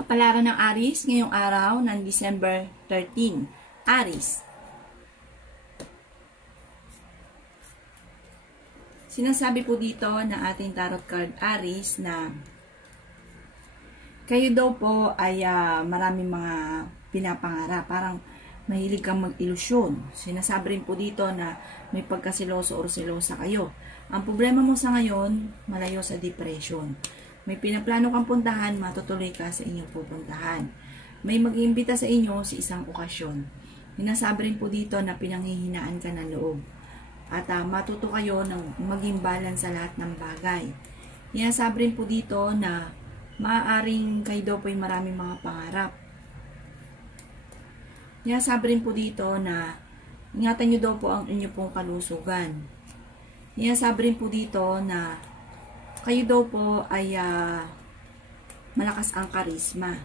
Kapalaran ng Aries ngayong araw ng December 13. Aries. Sinasabi po dito na ating tarot card Aries na kayo daw po ay maraming mga pinapangarap. Parang mahilig kang mag-ilusyon. Sinasabi rin po dito na may pagkasiloso o silosa kayo. Ang problema mo sa ngayon, malayo sa depression. May pinaplano kang puntahan, matutuloy ka sa inyong pupuntahan. May mag-iimbita sa inyo sa isang okasyon. Sinasabi rin po dito na pinanghihinaan ka ng loob. At matuto kayo ng maging balance sa lahat ng bagay. Sinasabi rin po dito na maaaring kayo daw po ay maraming mga pangarap. Sinasabi rin po dito na ingatan nyo daw po ang inyo pong kalusugan. Sinasabi rin po dito na kayo daw po ay malakas ang karisma.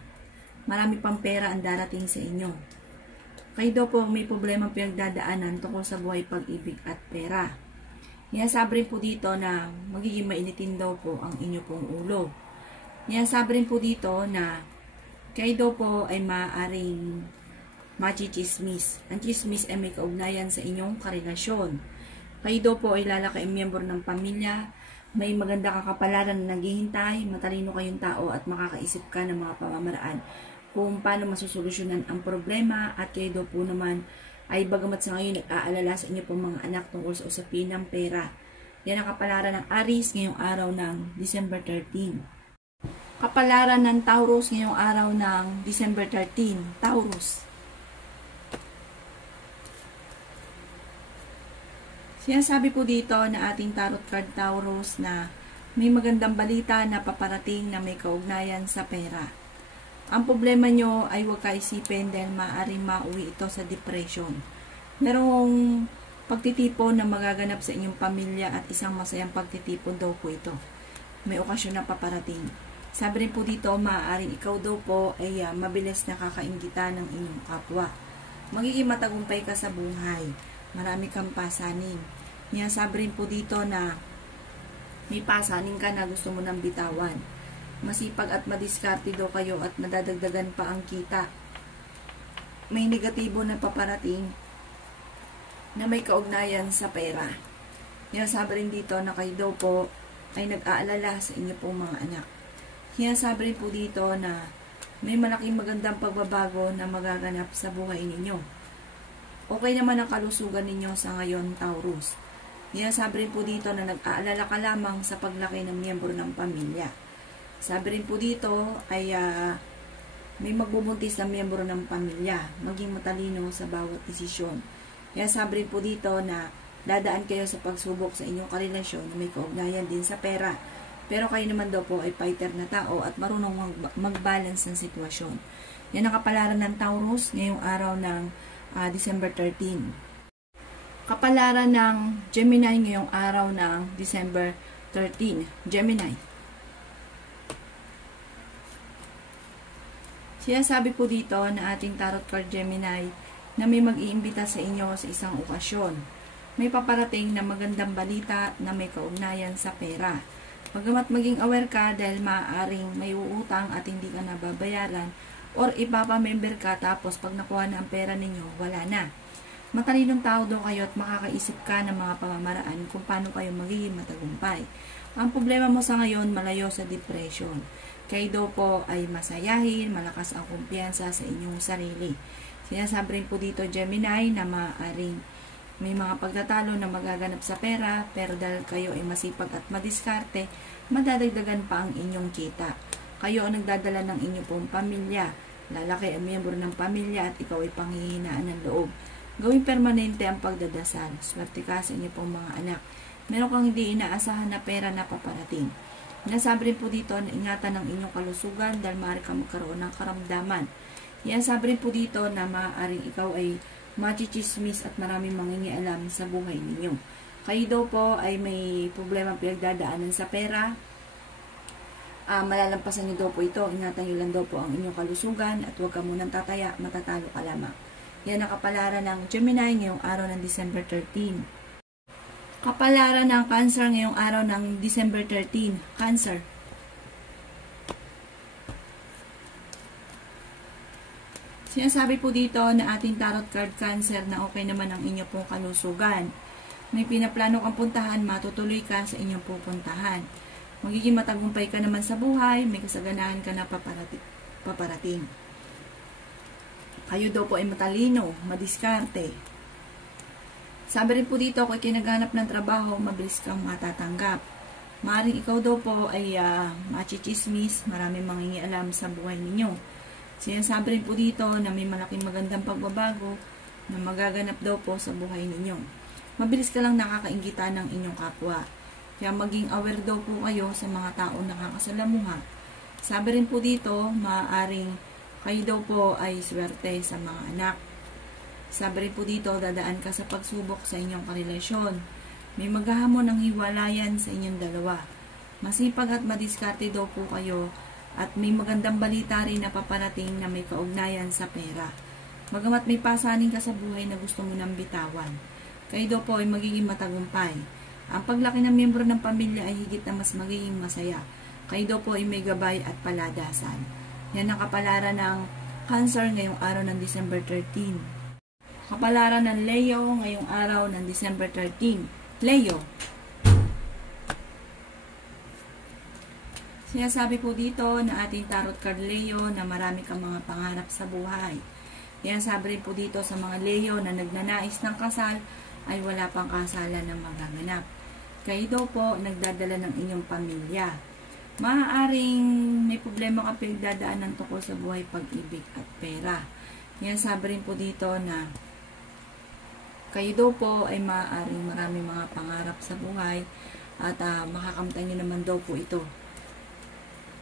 Marami pang pera ang darating sa inyo. Kayo daw po may problema pinagdadaanan tungkol sa buhay, pag-ibig at pera. Sinasabi rin po dito na magiging mainitin daw po ang inyo pong ulo. Sinasabi rin po dito na kayo daw po ay maaaring machichismis. Ang chismis ay may kaugnayan sa inyong karelasyon. Kayo daw po ay lalaki ang miyembro ng pamilya. May maganda kang kapalaran na naghihintay, matalino kayong tao at makakaisip ka ng mga pamamaraan kung paano masusolusyonan ang problema. At kayo daw po naman ay bagamat sa ngayon nag-aalala sa inyo pong mga anak tungkol sa usapin ng pera. Yan ang kapalaran ng Aries ngayong araw ng December 13. Kapalaran ng Taurus ngayong araw ng December 13. Taurus. Sinasabi po dito na ating tarot card Taurus na may magandang balita na paparating na may kaugnayan sa pera. Ang problema nyo ay huwag kaisipin dahil maaaring mauwi ito sa depression. Merong pagtitipon na magaganap sa inyong pamilya at isang masayang pagtitipon daw po ito. May okasyon na paparating. Sabi rin po dito, maaaring ikaw daw po ay mabilis na kakainggitan ng inyong kapwa. Magiging matagumpay ka sa buhay. Marami kang pasanin. Sabi rin po dito na may pasanin ka na gusto mo nang bitawan. Masipag at madiskarte daw kayo at nadadagdagan pa ang kita. May negatibo na paparating na may kaugnayan sa pera. Sabi rin dito na kayo daw po ay nag-aalala sa inyo pong mga anak. Sabi rin po dito na may malaking magandang pagbabago na magaganap sa buhay ninyo. Okay naman ang kalusugan ninyo sa ngayon, Taurus. Sabi rin po dito na nag-aalala ka lamang sa paglaki ng miyembro ng pamilya. Sabi rin po dito ay may magbubuntis na miyembro ng pamilya. Maging matalino sa bawat desisyon. Sabi rin po dito na dadaan kayo sa pagsubok sa inyong karelasyon na may kaugnayan din sa pera. Pero kayo naman daw po ay fighter na tao at marunong mag-balance ng sitwasyon. Yan ang kapalaran ng Taurus ngayong araw ng December 13. Kapalaran ng Gemini ngayong araw ng December 13. Gemini. Sinasabi po dito na ating tarot card Gemini na may mag-iimbita sa inyo sa isang okasyon. May paparating na magandang balita na may kaugnayan sa pera. Bagamat maging aware ka dahil maaaring may uutang at hindi ka nababayaran or ipapamember ka tapos pag nakuha na ang pera ninyo, wala na. Matalinong tao daw kayo at makakaisip ka ng mga pamamaraan kung paano kayo magiging matagumpay. Ang problema mo sa ngayon, malayo sa depression. Kayo daw po ay masayahin, malakas ang kumpiyansa sa inyong sarili. Sinasabi rin po dito, Gemini, na maaaring may mga pagtatalo na magaganap sa pera, pero dahil kayo ay masipag at madiskarte, madadagdagan pa ang inyong kita. Kayo ang nagdadala ng inyong pong pamilya. Lalaki ang miyembro ng pamilya at ikaw ay panghihinaan ng loob. Gawing permanente ang pagdadasal. Swerte ka sa inyong pong mga anak. Meron kang hindi inaasahan na pera na paparating. Nasabi rin po dito na ingatan ng inyong kalusugan dahil maaari ka magkaroon ng karamdaman. Sabi rin po dito na maaaring ikaw ay machichismis at maraming mangingialam sa buhay ninyo. Kayo daw po ay may problema pinagdadaanan sa pera. Malalampasan nyo daw po ito. Ingatan nyo lang daw po ang inyong kalusugan at huwag ka munang tataya, matatalo ka lamang. Yan ang kapalaran ng Gemini ngayong araw ng December 13. Kapalaran ng Cancer ngayong araw ng December 13. Cancer. Sinasabi po dito na ating tarot card Cancer na okay naman ang inyong pong kalusugan. May pinaplano kang puntahan, matutuloy ka sa inyong pupuntahan. Magiging matagumpay ka naman sa buhay, may kasaganahan ka na paparating. Kayo daw po ay matalino, madiskarte. Sabi rin po dito, kung kinaghanap ng trabaho, mabilis kang matatanggap. Maaaring ikaw daw po ay machichismis, maraming mangingialam sa buhay ninyo. Sinasabi rin po dito na may malaking magandang pagbabago na magaganap daw po sa buhay ninyo. Mabilis ka lang nakakaingitan ng inyong kapwa. Kaya maging aware daw po kayo sa mga taong nakakasalamuha. Sabi rin po dito, maaaring kayo daw po ay swerte sa mga anak. Sabi rin po dito, dadaan ka sa pagsubok sa inyong karelasyon. May maghahamon ng hiwalayan sa inyong dalawa. Masipag at madiskarte daw po kayo at may magandang balita rin na paparating na may kaugnayan sa pera. Bagamat may pasaning ka sa buhay na gusto mo nang bitawan, kayo daw po ay magiging matagumpay. Ang paglaki ng miyembro ng pamilya ay higit na mas magiging masaya. Kayo daw po ay may gabay at paladasan. Yan ang kapalaran ng Cancer ngayong araw ng December 13. Kapalaran ng Leo ngayong araw ng December 13. Leo. Sinasabi po dito na ating tarot card Leo na marami kang mga pangarap sa buhay. Sinasabi rin po dito sa mga Leo na nagnanais ng kasal ay wala pang kasalan na magaganap. Kayo daw po nagdadala ng inyong pamilya. Maaaring may problema ka pinagdadaanan tungkol sa buhay, pag-ibig at pera. Sinasabi rin po dito na kayo daw po ay maaaring maraming mga pangarap sa buhay at makakamtan nyo naman daw po ito.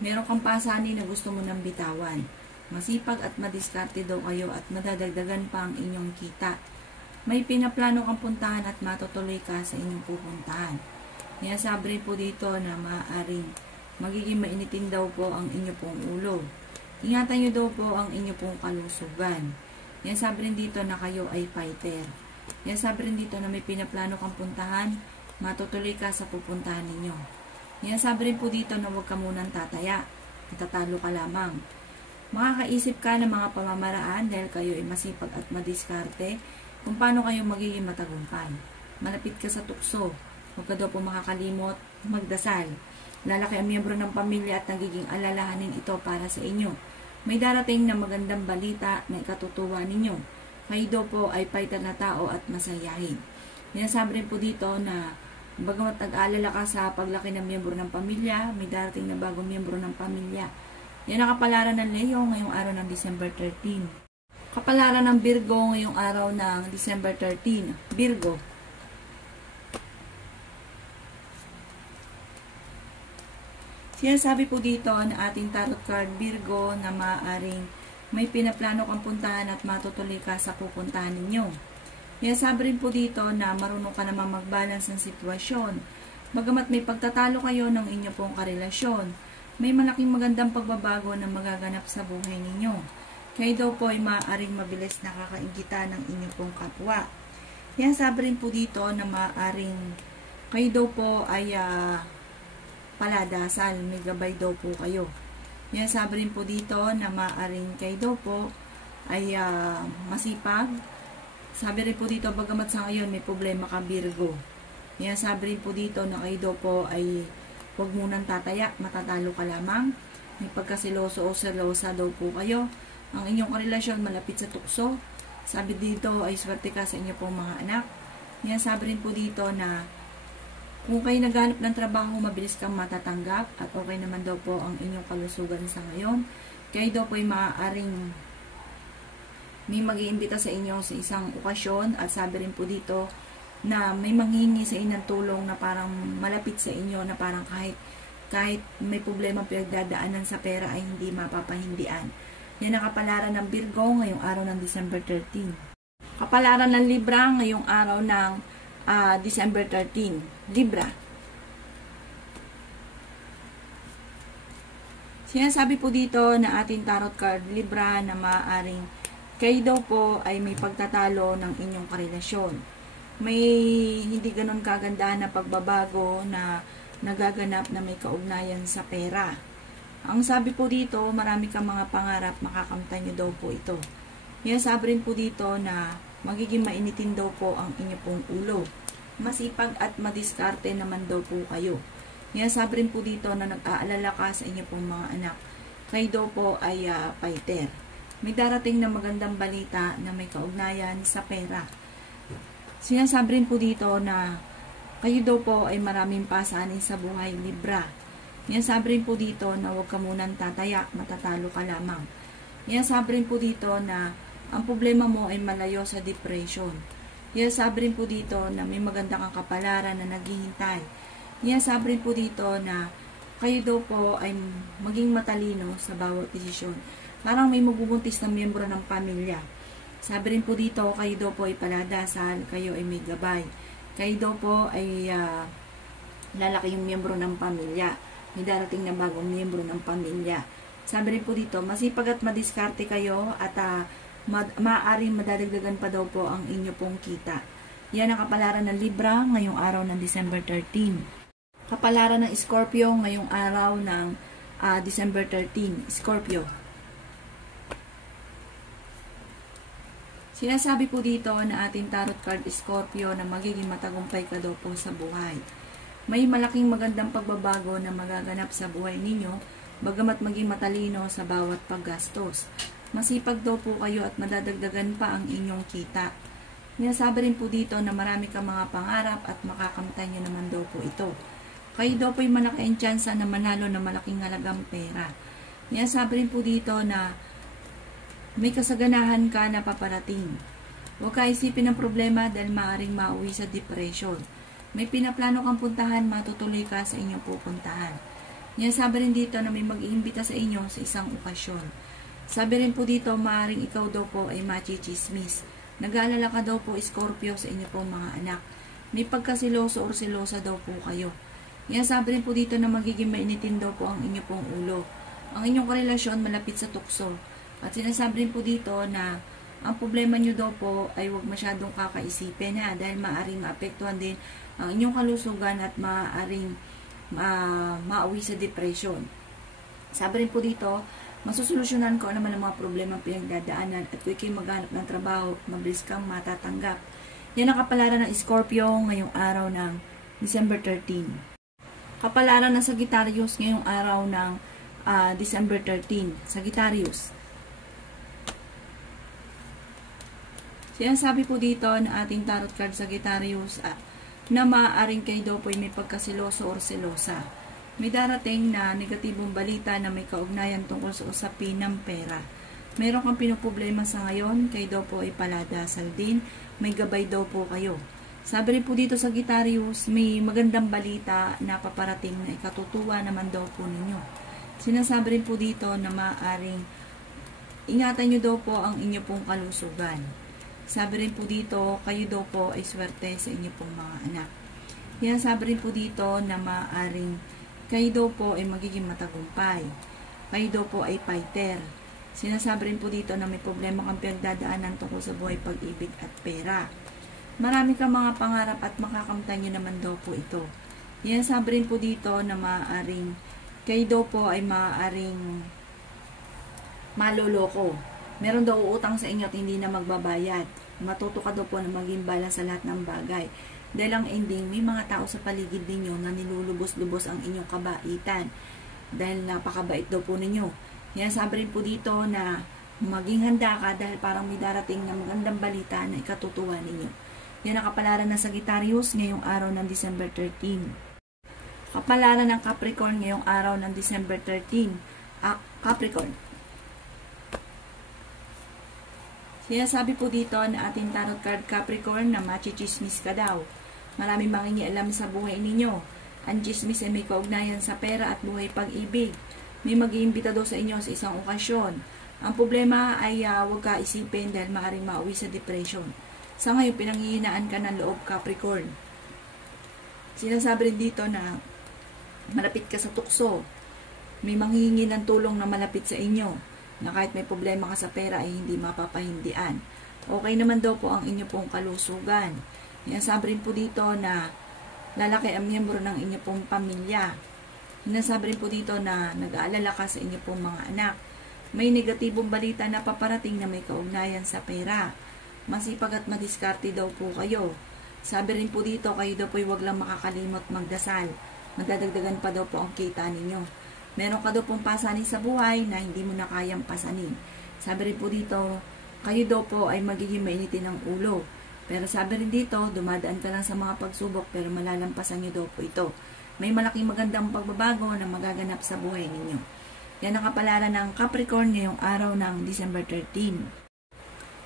Meron kang pasanin na gusto mo nang bitawan. Masipag at madiskarte daw kayo at madadagdagan pa ang inyong kita. May pinaplano kang puntahan at matutuloy ka sa inyong pupuntahan. Sinasabi rin po dito na maaaring magiging mainitin daw po ang inyong pong ulo. Ingatan nyo daw po ang inyong pong kalusugan. Sinasabi rin dito na kayo ay fighter. Sinasabi rin dito na may pinaplano kang puntahan, matutuloy ka sa pupuntahan ninyo. Sinasabi rin po dito na huwag ka munang tataya, itatalo ka lamang. Makakaisip ka ng mga pamamaraan dahil kayo ay masipag at madiskarte kung paano kayo magiging matagumpay. Malapit ka sa tukso, huwag ka daw po makakalimot, magdasal. Lalaki ang miyembro ng pamilya at nagiging alalahanin ito para sa inyo. May darating na magandang balita na ikatutuwa ninyo. Kayo daw po ay fighter na tao at masayahin. Sinasabi rin po dito na bagamat nag-aalala ka sa paglaki ng miyembro ng pamilya, may darating na bagong miyembro ng pamilya. Yan ang kapalaran ng Leo ngayong araw ng December 13. Kapalaran ng Virgo ngayong araw ng December 13. Virgo. Sinasabi po dito na ating tarot card Virgo na maaaring may pinaplano kang puntahan at matutuloy ka sa pupuntahan ninyo. Sinasabi rin po dito na marunong ka namang mag-balance ng sitwasyon. Bagamat may pagtatalo kayo ng inyo pong karelasyon, may malaking magandang pagbabago na magaganap sa buhay ninyo. Kayo daw po ay maaaring mabilis nakakainggitan ng inyong pong kapwa. Sinasabi rin po dito na maaaring kayo daw po ay paladasal, may gabay daw po kayo. Sinasabi rin po dito na maaaring kayo daw po ay masipag. Sabi rin po dito, bagamat sa ngayon may problema ka Virgo. Sinasabi rin po dito na kayo daw po ay huwag munang tataya, matatalo ka lamang. May pagkasiloso o selosa daw po kayo. Ang inyong karelasyon malapit sa tukso. Sabi dito ay swerte ka sa inyo pong mga anak. Sinasabi rin po dito na kung kayo naghanap ng trabaho, mabilis kang matatanggap at okay naman daw po ang inyong kalusugan sa ngayon. Kayo daw po ay maaaring may mag-iimbita sa inyo sa isang okasyon at sabi rin po dito na may manghingi sa inyo ng tulong na parang malapit sa inyo na parang kahit may problema pinagdadaanan sa pera ay hindi mapapahindian. Yan ang kapalaran ng Virgo ngayong araw ng December 13. Kapalaran ng Libra ngayong araw ng December 13. Libra. Sinasabi po dito na ating tarot card Libra na maaaring kayo daw po ay may pagtatalo ng inyong karelasyon. May hindi ganon kaganda na pagbabago na nagaganap na may kaugnayan sa pera. Ang sabi po dito, marami kang mga pangarap, makakamtan nyo daw po ito. Sabi rin po dito na magiging mainitin daw po ang inyo pong ulo. Masipag at madiskarte naman daw po kayo. Sabi rin po dito na nag-aalala ka sa inyo pong mga anak. Kayo daw po ay fighter. May darating na magandang balita na may kaugnayan sa pera. Sinasabi rin po dito na kayo daw po ay maraming pasanin sa buhay, Libra. Sabi rin po dito na huwag ka munang tatayak, matatalo ka lamang. Sabi rin po dito na ang problema mo ay malayo sa depression. Sabi rin po dito na may maganda kang kapalaran na naghihintay. Sabi rin po dito na kayo daw po ay maging matalino sa bawat desisyon. Parang may magbubuntis na miyembro ng pamilya. Sabi rin po dito, kayo daw po ay paladasal, kayo ay may gabay. Kayo daw po ay lalaki yung miyembro ng pamilya. May darating na bagong miyembro ng pamilya. Sabi rin po dito, masipag at madiskarte kayo at maaaring madadagdagan pa daw po ang inyo pong kita. Yan ang kapalaran ng Libra ngayong araw ng December 13. Kapalaran ng Scorpio ngayong araw ng December 13. Scorpio. Sinasabi po dito na ating tarot card Scorpio na magiging matagumpay ka daw po sa buhay. May malaking magandang pagbabago na magaganap sa buhay ninyo, bagamat maging matalino sa bawat paggastos. Masipag daw po kayo at madadagdagan pa ang inyong kita. Sinasabi rin po dito na marami kang mga pangarap at makakamtan nyo naman daw po ito. Kayo daw po ay malaki ang tsansa na manalo na malaking halagang pera. Sinasabi rin po dito na may kasaganahan ka na paparating. Huwag ka isipin ng problema dahil maaaring mauwi sa depression. May pinaplano kang puntahan, matutuloy ka sa inyong pupuntahan. Sabi rin dito na may mag-iimbita sa inyo sa isang okasyon. Sabi rin po dito, maaaring ikaw daw po ay machichismis. Nag-aalala ka daw po Scorpio sa inyo pong mga anak. May pagkasiloso o silosa daw po kayo. Sabi rin po dito na magiging mainitin daw po ang inyo pong ulo. Ang inyong karelasyon malapit sa tukso. At sinasabi rin po dito na ang problema nyo daw po ay huwag masyadong kakaisipin dahil maaaring maapektuhan din ang inyong kalusugan at maaaring mauwi sa depression. Sabi rin po dito, masusolusyonan ko naman ang mga problema pinagdadaanan at kung kayo maghanap ng trabaho, mabilis kang matatanggap. Yan ang kapalaran ng Scorpio ngayong araw ng December 13. Kapalaran ng Sagittarius ngayong araw ng December 13. Sagittarius. Sinasabi po dito na ating tarot card Sagittarius na maaaring kayo daw po ay may pagkasiloso o selosa. May darating na negatibong balita na may kaugnayan tungkol sa usapin ng pera. Meron kang pinoproblema sa ngayon, kayo daw po ay paladasal din, may gabay daw po kayo. Sabi rin po dito Sagittarius, may magandang balita na paparating na ikatutuwa naman daw po ninyo. Sinasabi rin po dito na maaaring ingatan nyo daw po ang inyo pong kalusugan. Sabi rin po dito, kayo daw po ay swerte sa inyo pong mga anak. Sabi rin po dito na maaaring kayo daw po ay magiging matagumpay. Kayo daw po ay fighter. Sinasabi rin po dito na may problema kang pinagdadaanan tungkol sa buhay, pag-ibig at pera. Marami kang mga pangarap at makakamtan nyo naman daw po ito. Sabi rin po dito na maaaring kayo daw po ay maaaring maloloko. Meron daw uutang sa inyo at hindi na magbabayad. Matuto ka daw po na maging balance sa lahat ng bagay. Dahil ang ending, may mga tao sa paligid ninyo na nilulubos-lubos ang inyong kabaitan. Dahil napakabait daw po ninyo. Sabi rin po dito na maging handa ka dahil parang may darating na magandang balita na ikatutuwa ninyo. Yan ang kapalaran ng Sagittarius ngayong araw ng December 13. Kapalaran ng Capricorn ngayong araw ng December 13. Capricorn. Sinasabi po dito na ating tarot card Capricorn na machichismis ka daw. Maraming mangingialam sa buhay ninyo. Ang chismis ay may kaugnayan sa pera at buhay pag-ibig. May mag-iimbita daw sa inyo sa isang okasyon. Ang problema ay huwag ka isipin dahil maaaring mauwi sa depression. Sa ngayon, pinanghihinaan ka ng loob Capricorn. Sinasabi rin dito na malapit ka sa tukso. May manghihingi ng tulong na malapit sa inyo. Na kahit may problema ka sa pera ay hindi mapapahindian. Okay naman daw po ang inyo pong kalusugan. Sabi rin po dito na lalaki ang miyembro ng inyo pong pamilya. Sabi rin po dito na nag-aalala ka sa inyo pong mga anak. May negatibong balita na paparating na may kaugnayan sa pera. Masipag at madiskarte daw po kayo. Sabi rin po dito, kayo daw po huwag lang makakalimot magdasal. Magdadagdagan pa daw po ang kita ninyo. Meron ka daw pong pasanin sa buhay na hindi mo na kayang pasanin. Sabi rin po dito, kayo daw po ay magiging mainitin ng ulo. Pero sabi rin dito, dumadaan ka lang sa mga pagsubok pero malalampasan nyo daw po ito. May malaking magandang pagbabago na magaganap sa buhay ninyo. Yan ang kapalaran ng Capricorn ngayong araw ng December 13.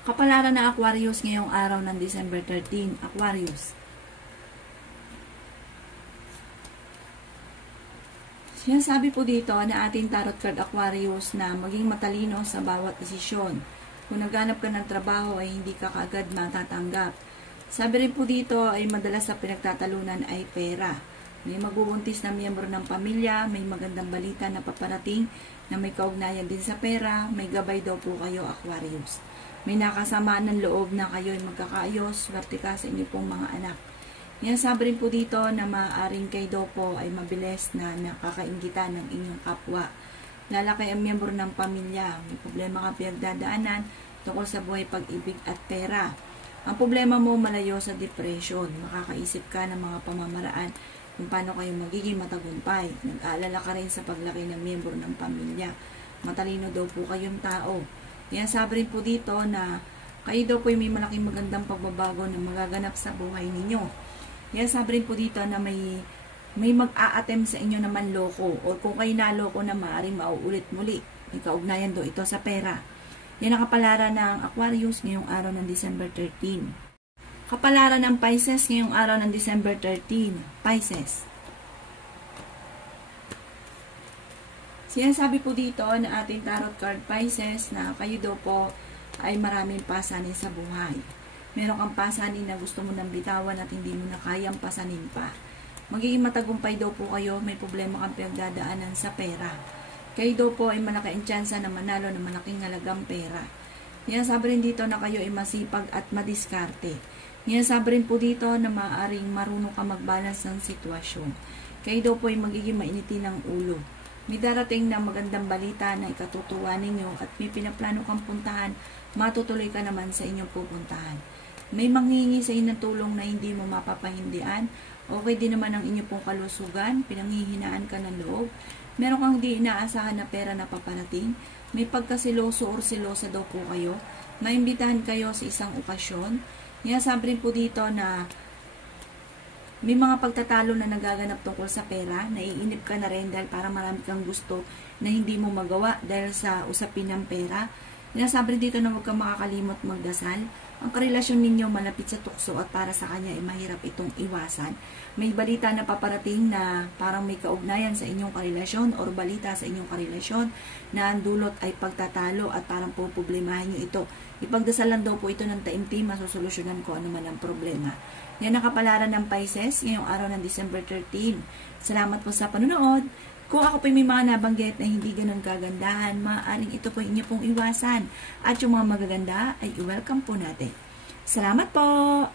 Kapalaran ng Aquarius ngayong araw ng December 13. Aquarius. Sinasabi po dito na ating tarot card Aquarius na maging matalino sa bawat desisyon. Kung naghanap ka ng trabaho ay hindi ka kaagad matatanggap. Sabi rin po dito ay madalas sa pinagtatalunan ay pera. May magbubuntis na miyembro ng pamilya, may magandang balita na paparating na may kaugnayan din sa pera, may gabay daw po kayo Aquarius. May nakasamaan ng loob na kayo ay magkakaayos, swerte ka sa inyo pong mga anak. Yan sabi rin po dito na maaaring kayo daw po ay mabilis na nakakainggitan ng inyong kapwa. Lalaki ang miyembro ng pamilya, may problema ka pinagdadaanan tungkol sa buhay, pag-ibig at pera. Ang problema mo malayo sa depression, makakaisip ka ng mga pamamaraan kung paano kayo magiging matagumpay. Nag-aalala ka rin sa paglaki ng miyembro ng pamilya. Matalino daw po kayong tao. Yan sabi rin po dito na kayo daw po may malaking magandang pagbabago na magaganap sa buhay ninyo. Yan sabi rin po dito na may mag-a-attempt sa inyo naman loko o kung kayo naloko na maaaring mauulit muli. May kaugnayan daw ito sa pera. Yan ang kapalaran ng Aquarius ngayong araw ng December 13. Kapalaran ng Pisces ngayong araw ng December 13. Pisces. Sinasabi po dito na ating tarot card Pisces na kayo daw po ay maraming pasanin sa buhay. Meron kang pasanin na gusto mo nang bitawan at hindi mo na kayang pasanin pa. Magiging matagumpay daw po kayo, may problema kang pinagdadaanan sa pera. Kayo daw po ay malaki ang tsansa na manalo ng malaking halagang pera. Yan sabi rin dito na kayo ay masipag at madiskarte. Yan sabi rin po dito na maaaring marunong ka mag-balance ng sitwasyon. Kayo daw po ay magiging mainitin ng ulo. May darating na magandang balita na ikatutuwa ninyo at may pinaplano kang puntahan, matutuloy ka naman sa inyong pupuntahan. May manghingi sa inyo ng tulong na hindi mo mapapahindian. Okay din naman ang inyo pong kalusugan, pinanghihinaan ka ng loob. Meron kang di inaasahan na pera na paparating. May pagkasiloso or silosa daw po kayo. Maimbitahan kayo sa isang okasyon. Yan sabi rin po dito na may mga pagtatalo na nagaganap tungkol sa pera. Naiinip ka na rin dahil para marami kang gusto na hindi mo magawa dahil sa usapin ng pera. Sinasabi rin dito na huwag kang makakalimot magdasal. Ang karelasyon ninyo malapit sa tukso at para sa kanya ay mahirap itong iwasan. May balita na paparating na parang may kaugnayan sa inyong karelasyon or balita sa inyong karelasyon na ang dulot ay pagtatalo at parang poproblemahin nyo ito. Ipagdasalan daw po ito ng taimtim, masusolusyonan ko ano man ang problema. Yan ang kapalaran ng Pisces ngayong araw ng December 13. Salamat po sa panonood. Kung ako po may mga nabanggit na hindi ganun kagandahan, maaaring ito po inyo pong iwasan. At yung mga magaganda ay i-welcome po natin. Salamat po!